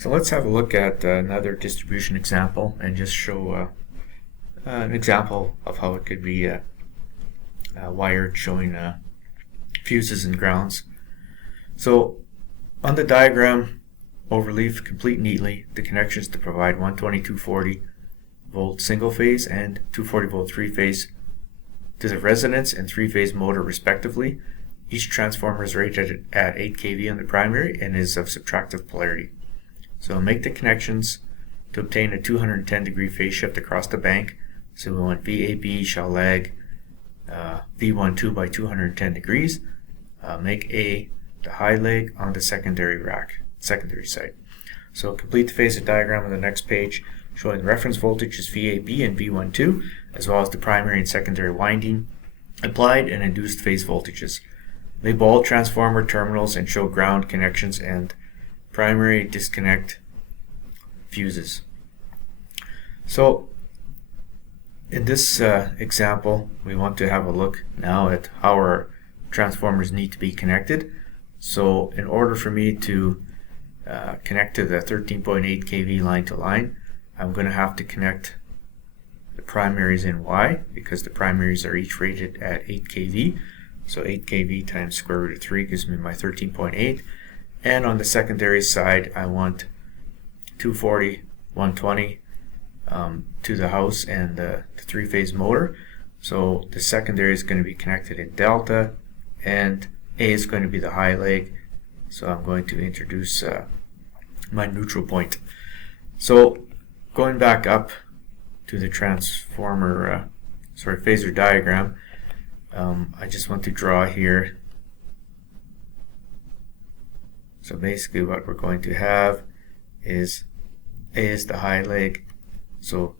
So let's have a look at another distribution example and just show an example of how it could be wired, showing fuses and grounds. So on the diagram overleaf, complete neatly the connections to provide 120/240 volt single phase and 240 volt three phase to the resonance and three-phase motor respectively. Each transformer is rated at 8 kV on the primary and is of subtractive polarity. So make the connections to obtain a 210 degree phase shift across the bank. So we want VAB shall lag V12 by 210 degrees. Make A the high leg on the secondary side. So complete the phasor diagram on the next page, showing reference voltages VAB and V12, as well as the primary and secondary winding, applied and induced phase voltages. Label all transformer terminals and show ground connections and primary disconnect fuses. So in this example, we want to have a look now at how our transformers need to be connected. So in order for me to connect to the 13.8 kV line to line, I'm going to have to connect the primaries in Y, because the primaries are each rated at 8 kV. So 8 kV times square root of 3 gives me my 13.8. And on the secondary side, I want 240, 120 to the house and the three-phase motor. So the secondary is going to be connected in delta, and A is going to be the high leg. So I'm going to introduce my neutral point. So going back up to the phasor diagram, I just want to draw here. So basically what we're going to have is A is the high leg, so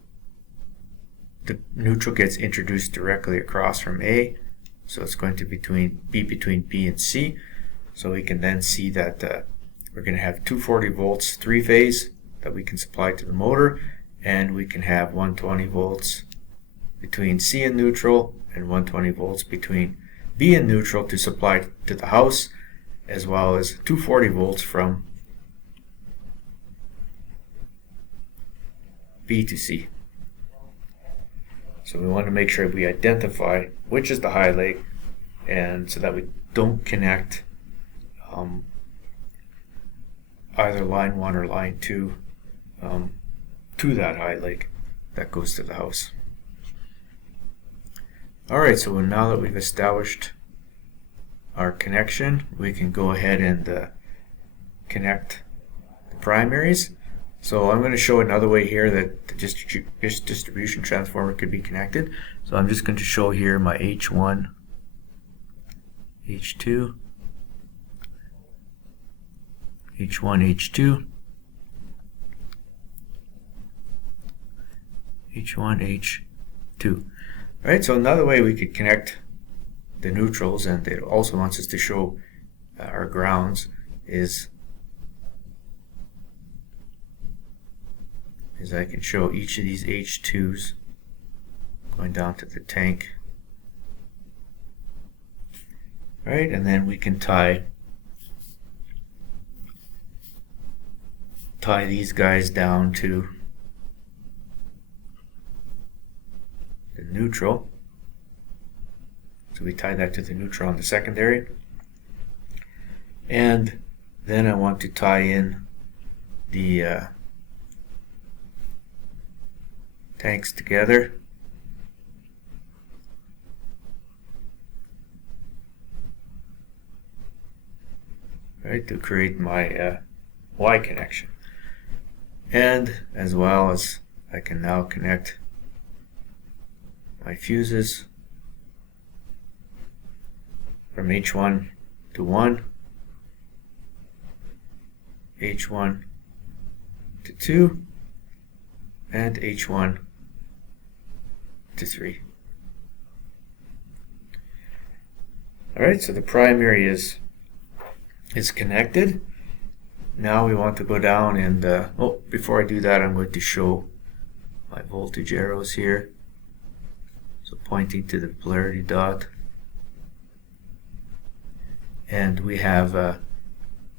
the neutral gets introduced directly across from A, so it's going to be between B and C. So we can then see that we're going to have 240 volts three phase that we can supply to the motor, and we can have 120 volts between C and neutral and 120 volts between B and neutral to supply to the house, as well as 240 volts from B to C. So we want to make sure we identify which is the high leg, and so that we don't connect either line 1 or line 2 to that high leg that goes to the house. Alright, so now that we've established our connection, we can go ahead and connect the primaries. So I'm going to show another way here that the distribution transformer could be connected. So I'm just going to show here my H1, H2, H1, H2, H1, H2. Alright, so another way we could connect the neutrals, and it also wants us to show our grounds, is I can show each of these H2s going down to the tank. Right, and then we can tie these guys down to the neutral. So we tie that to the neutral on the secondary. And then I want to tie in the tanks together. Right, to create my Y connection. And as well as I can now connect my fuses from H1 to 1, H1 to 2, and H1 to 3. Alright, so the primary is connected. Now we want to go down and, before I do that, I'm going to show my voltage arrows here. So pointing to the polarity dot. And we have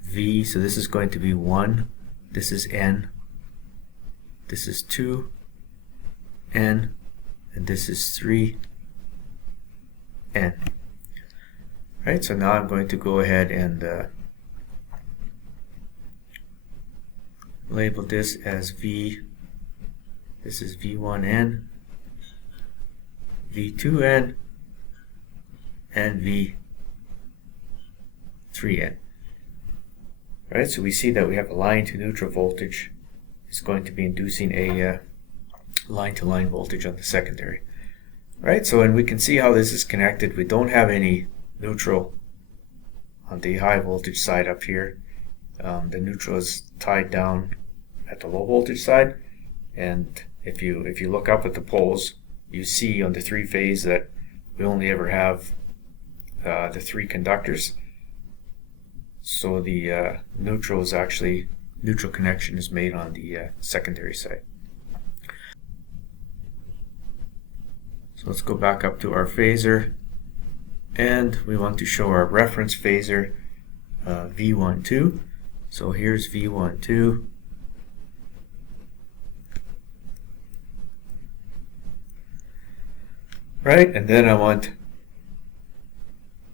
V, so this is going to be 1 this is N, this is 2, N, and this is 3, N. Right, so now I'm going to go ahead and label this as V. This is V1N, V2N, and V3N. Right, so we see that we have a line to neutral voltage. It's going to be inducing a line-to-line voltage on the secondary. Right, so and we can see how this is connected. We don't have any neutral on the high voltage side up here. The neutral is tied down at the low voltage side, and if you look up at the poles, you see on the three-phase that we only ever have the 3 conductors. So the neutral connection is made on the secondary side. So let's go back up to our phasor, and we want to show our reference phasor V12. So here's V12. Right, and then I want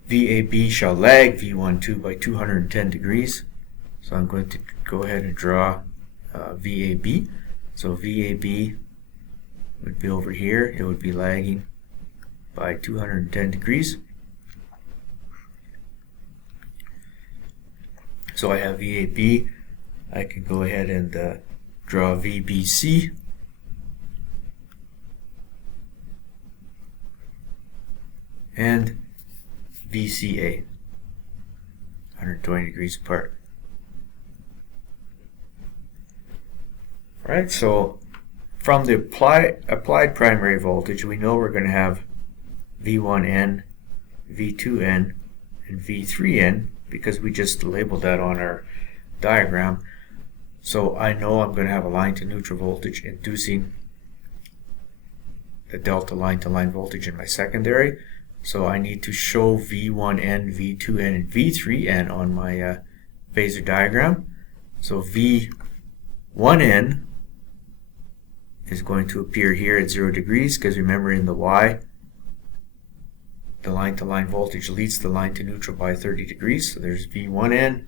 VAB shall lag V12 by 210 degrees. So I'm going to go ahead and draw VAB. So VAB would be over here. It would be lagging by 210 degrees. So I have VAB. I can go ahead and draw VBC. And VCA, 120 degrees apart. Alright, so from the applied primary voltage, we know we're going to have V1N, V2N, and V3N because we just labeled that on our diagram. So I know I'm going to have a line to neutral voltage inducing the delta line-to-line voltage in my secondary. So I need to show V1N, V2N, and V3N on my phasor diagram. So V1N is going to appear here at 0 degrees because remember in the Y, the line-to-line voltage leads the line to neutral by 30 degrees. So there's V1N.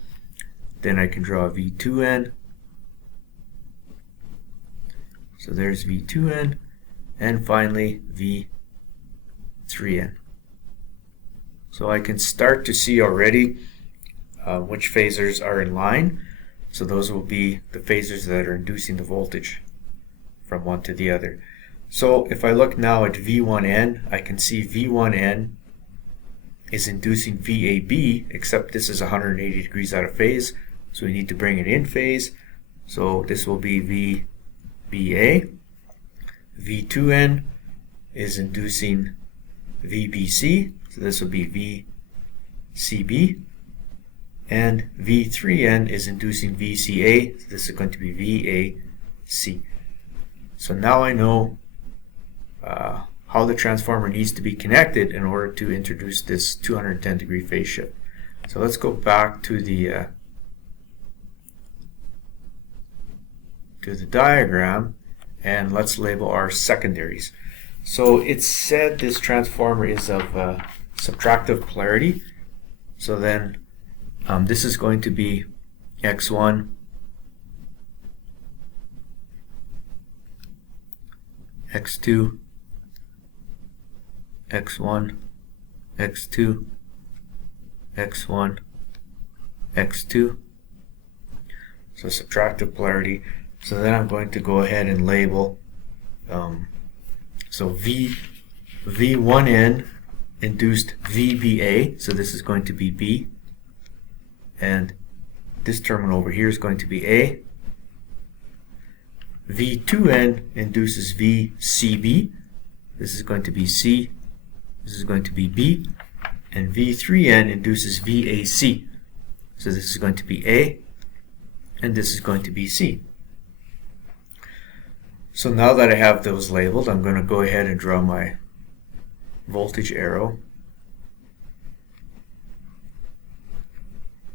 Then I can draw V2N. So there's V2N. And finally V3N. So I can start to see already which phasors are in line. So those will be the phasors that are inducing the voltage from one to the other. So if I look now at V1N, I can see V1N is inducing VAB, except this is 180 degrees out of phase, so we need to bring it in phase. So this will be VBA. V2N is inducing VBC, so this will be VCB. And V3N is inducing VCA, so this is going to be VAC. So now I know how the transformer needs to be connected in order to introduce this 210 degree phase shift. So let's go back to the diagram and let's label our secondaries. So it said this transformer is of subtractive polarity. So then this is going to be X1, X2, X1, X2, X1, X2. So subtractive polarity. So then I'm going to go ahead and label so V1N induced VBA, so this is going to be B, and this terminal over here is going to be A. V2N induces VCB, this is going to be C, this is going to be B, and V3N induces VAC, so this is going to be A, and this is going to be C. So now that I have those labeled, I'm going to go ahead and draw my voltage arrow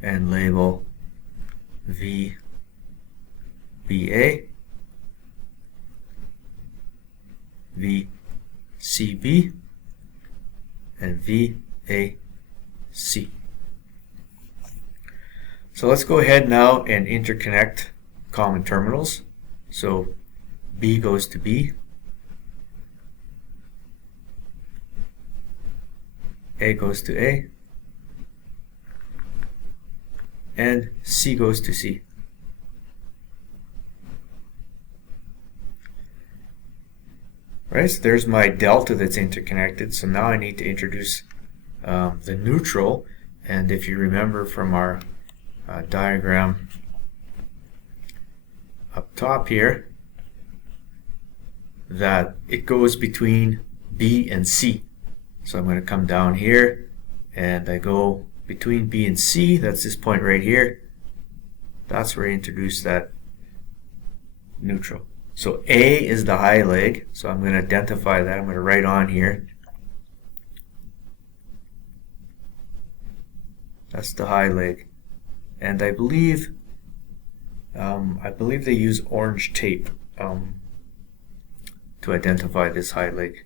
and label V1N, VA, VCB, and VAC. So let's go ahead now and interconnect common terminals. So B goes to B, A goes to A, and C goes to C. Right, so there's my delta that's interconnected. So now I need to introduce the neutral, and if you remember from our diagram up top here, that it goes between B and C. So I'm going to come down here and I go between B and C. That's this point right here. That's where I introduce that neutral. So A is the high leg, so I'm going to identify that. I'm going to write on here. That's the high leg. And I believe they use orange tape to identify this high leg.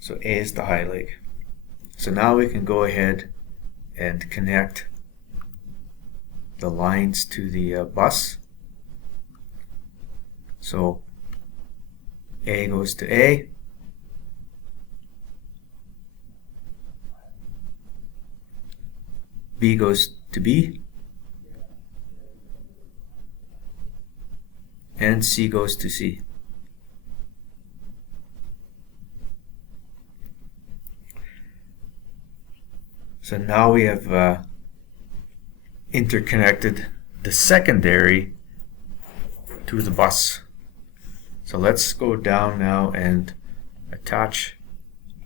So A is the high leg. So now we can go ahead and connect the lines to the bus. So A goes to A, B goes to B, and C goes to C. So now we have interconnected the secondary to the bus. So let's go down now and attach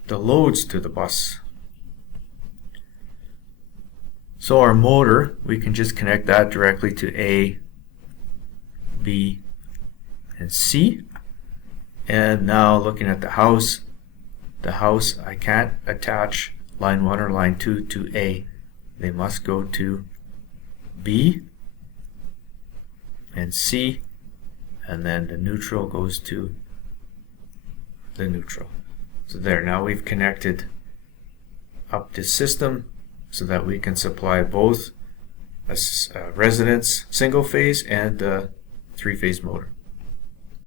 the loads to the bus. So our motor, we can just connect that directly to A, B, and C. And now looking at the house I can't attach line 1 or line 2 to A. They must go to B and C, and then the neutral goes to the neutral. So there, now we've connected up this system so that we can supply both a residence single phase and a 3-phase motor.